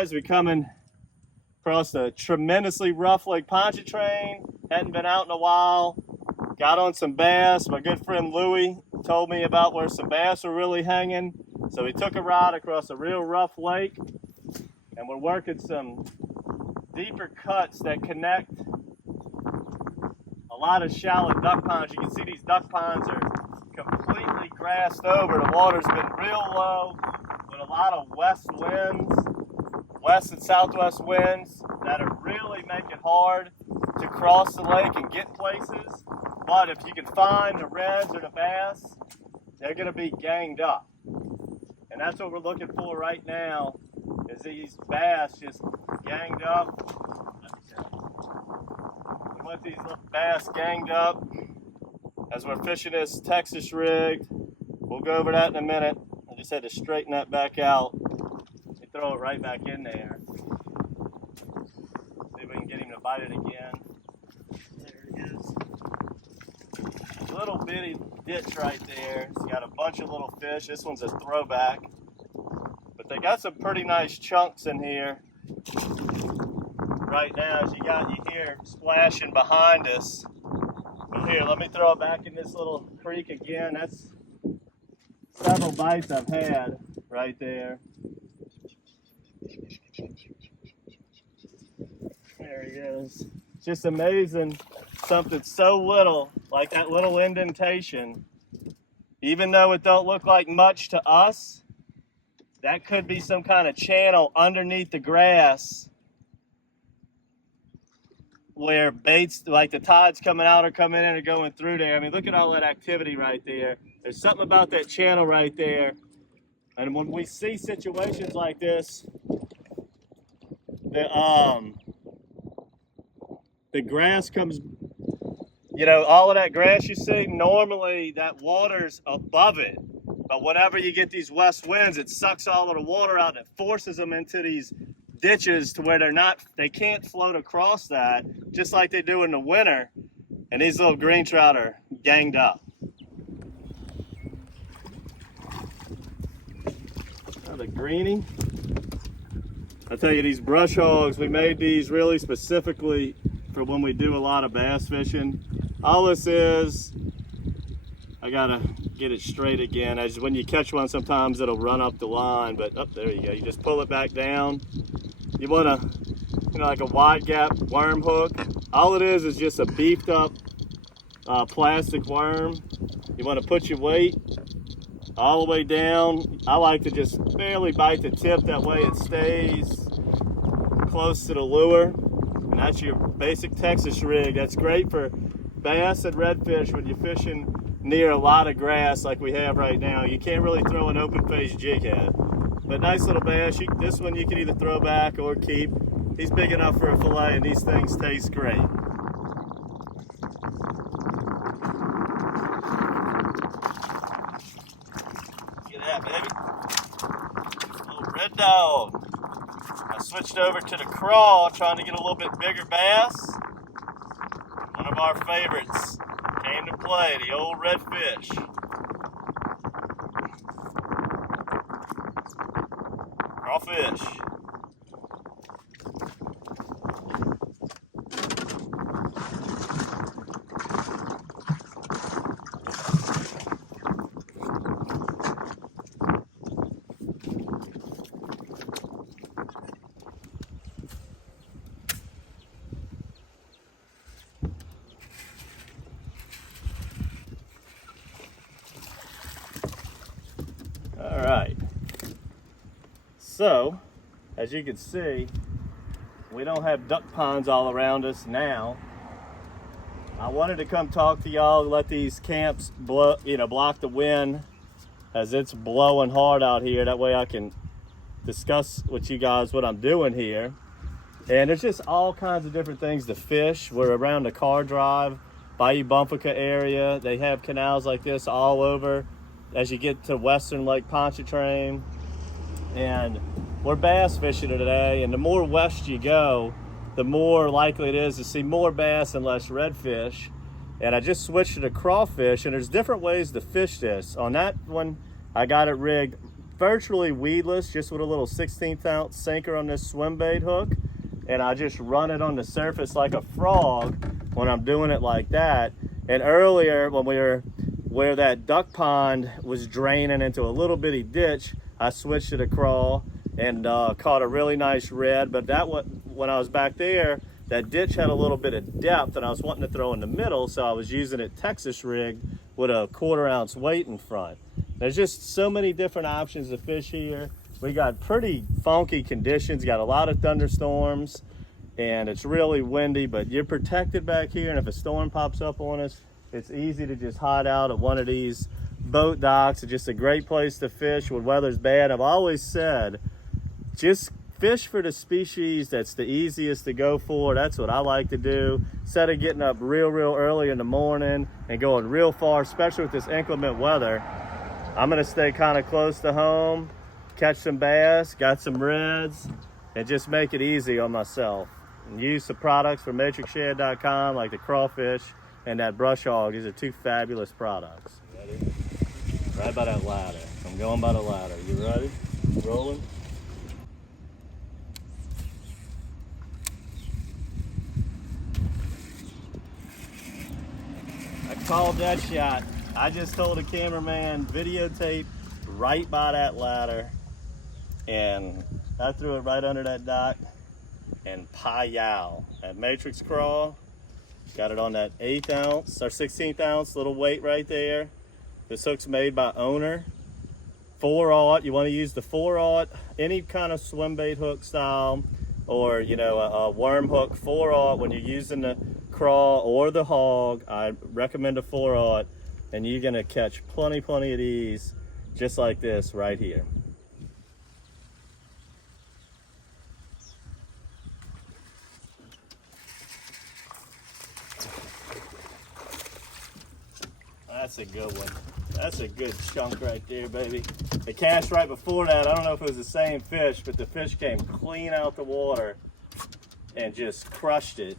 guys, we're coming across a tremendously rough Lake Pontchartrain. Hadn't been out in a while. Got on some bass. My good friend Louie told me about where some bass were really hanging. So we took a ride across a real rough lake, and we're working some deeper cuts that connect a lot of shallow duck ponds. You can see these duck ponds are completely grassed over. The water's been real low with a lot of west winds, west and southwest winds that are really making it hard to cross the lake and get places. But if you can find the reds or the bass, they're going to be ganged up. And that's what we're looking for right now, is these bass just ganged up. We want these little bass ganged up as we're fishing this Texas rig. We'll go over that in a minute. I just had to straighten that back out and throw it right back in there. See if we can get him to bite it again. There he is. Little bitty ditch right there. It's got a bunch of little fish. This one's a throwback. But they got some pretty nice chunks in here right now, as you hear splashing behind us. But here, let me throw it back in this little creek again. That's several bites I've had right there. There he is. It's just amazing, something so little, like that little indentation, even though it don't look like much to us, that could be some kind of channel underneath the grass where baits, like the tides coming out or coming in or going through there. I mean, look at all that activity right there. There's something about that channel right there. And when we see situations like this, the grass comes, you know, all of that grass you see, normally that water's above it. But whenever you get these west winds, it sucks all of the water out and it forces them into these ditches to where they can't float across that, just like they do in the winter. And these little green trout are ganged up. Another greenie. I tell you, these brush hogs, we made these really specifically for when we do a lot of bass fishing. All this is, I gotta get it straight again. As when you catch one, sometimes it'll run up the line, but there you go. You just pull it back down. You want like a wide gap worm hook. All it is just a beefed up plastic worm. You want to put your weight all the way down. I like to just barely bite the tip, that way it stays close to the lure. And that's your basic Texas rig. That's great for bass and redfish when you're fishing near a lot of grass like we have right now. You can't really throw an open face jig head. But nice little bass. This one you can either throw back or keep. He's big enough for a fillet, and these things taste great. Look at that, baby. Little red dog. I switched over to the crawl, trying to get a little bit bigger bass. One of our favorites came to play, the old redfish. Crawfish. All right. So, as you can see, we don't have duck ponds all around us now. I wanted to come talk to y'all, let these camps block the wind as it's blowing hard out here. That way I can discuss with you guys what I'm doing here. And there's just all kinds of different things to fish. We're around the car drive, Bayou Bumfuka area. They have canals like this all over as you get to western Lake Pontchartrain. And we're bass fishing today, and the more west you go, the more likely it is to see more bass and less redfish. And I just switched to the crawfish, and there's different ways to fish this. On that one, I got it rigged virtually weedless, just with a little 1/16 ounce sinker on this swim bait hook. And I just run it on the surface like a frog when I'm doing it like that. And earlier when we were where that duck pond was draining into a little bitty ditch, I switched to the crawl and caught a really nice red. But when I was back there, that ditch had a little bit of depth and I was wanting to throw in the middle, so I was using it Texas rig with a 1/4 ounce weight in front. There's just so many different options to fish here. We got pretty funky conditions, got a lot of thunderstorms, and it's really windy, but you're protected back here, and if a storm pops up on us, it's easy to just hide out at one of these boat docks. It's just a great place to fish when weather's bad. I've always said, just fish for the species that's the easiest to go for. That's what I like to do. Instead of getting up real early in the morning and going real far, especially with this inclement weather, I'm gonna stay kind of close to home, catch some bass, got some reds, and just make it easy on myself. And use the products from matrixshad.com like the Crawfish and that Brush Hog. These are two fabulous products. Ready? Right by that ladder. I'm going by the ladder. You ready? Rolling? I called that shot. I just told the cameraman, videotape right by that ladder, and I threw it right under that dock, and pie-yow. That Matrix Crawl, got it on that 1/8 ounce, or 1/16 ounce little weight right there. This hook's made by Owner. 4/0, you wanna use the 4/0, any kind of swim bait hook style, or a worm hook 4/0 when you're using the crawl or the hog. I recommend a 4/0, and you're gonna catch plenty of these just like this right here. That's a good one. That's a good chunk right there, baby. The cast right before that, I don't know if it was the same fish, but the fish came clean out the water and just crushed it.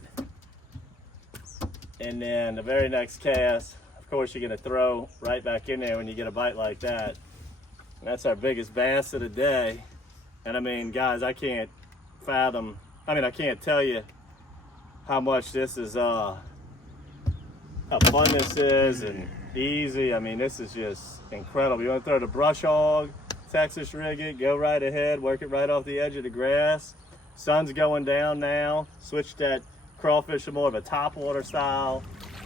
And then the very next cast, of course, you're gonna throw right back in there when you get a bite like that. And that's our biggest bass of the day. And I mean, guys, I can't fathom, I can't tell you how much this is, how fun this is and easy. I mean, this is just incredible. You wanna throw the Brush Hog, Texas rig it, go right ahead, work it right off the edge of the grass. Sun's going down now. Switch that Crawfish to more of a topwater style.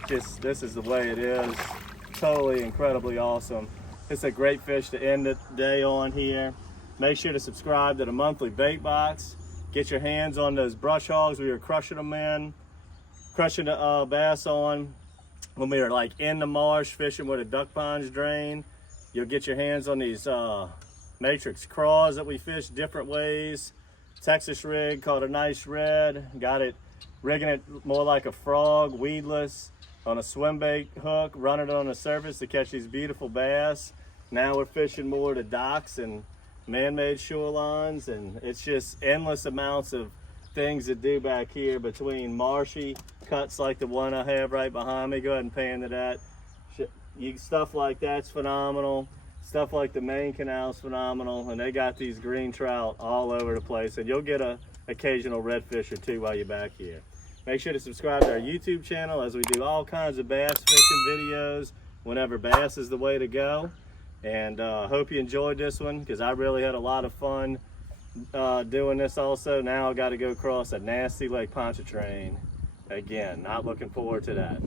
This is the way it is. Totally incredibly awesome. It's a great fish to end the day on here. Make sure to subscribe to the monthly bait box. Get your hands on those Brush Hogs we were crushing the bass on when we were like in the marsh fishing where the duck ponds drain. You'll get your hands on these Matrix Craws that we fish different ways. Texas rig, caught a nice red. Got it rigging it more like a frog, weedless, on a swim bait hook, running it on the surface to catch these beautiful bass. Now we're fishing more the docks and man-made shorelines, and it's just endless amounts of things to do back here between marshy cuts like the one I have right behind me. Go ahead and pan to that. Stuff like that's phenomenal. Stuff like the main canal's phenomenal, and they got these green trout all over the place, and you'll get a occasional redfish or two while you're back here. Make sure to subscribe to our YouTube channel as we do all kinds of bass fishing videos whenever bass is the way to go. And hope you enjoyed this one, because I really had a lot of fun doing this also. Now I got to go across a nasty Lake Pontchartrain again. Not looking forward to that.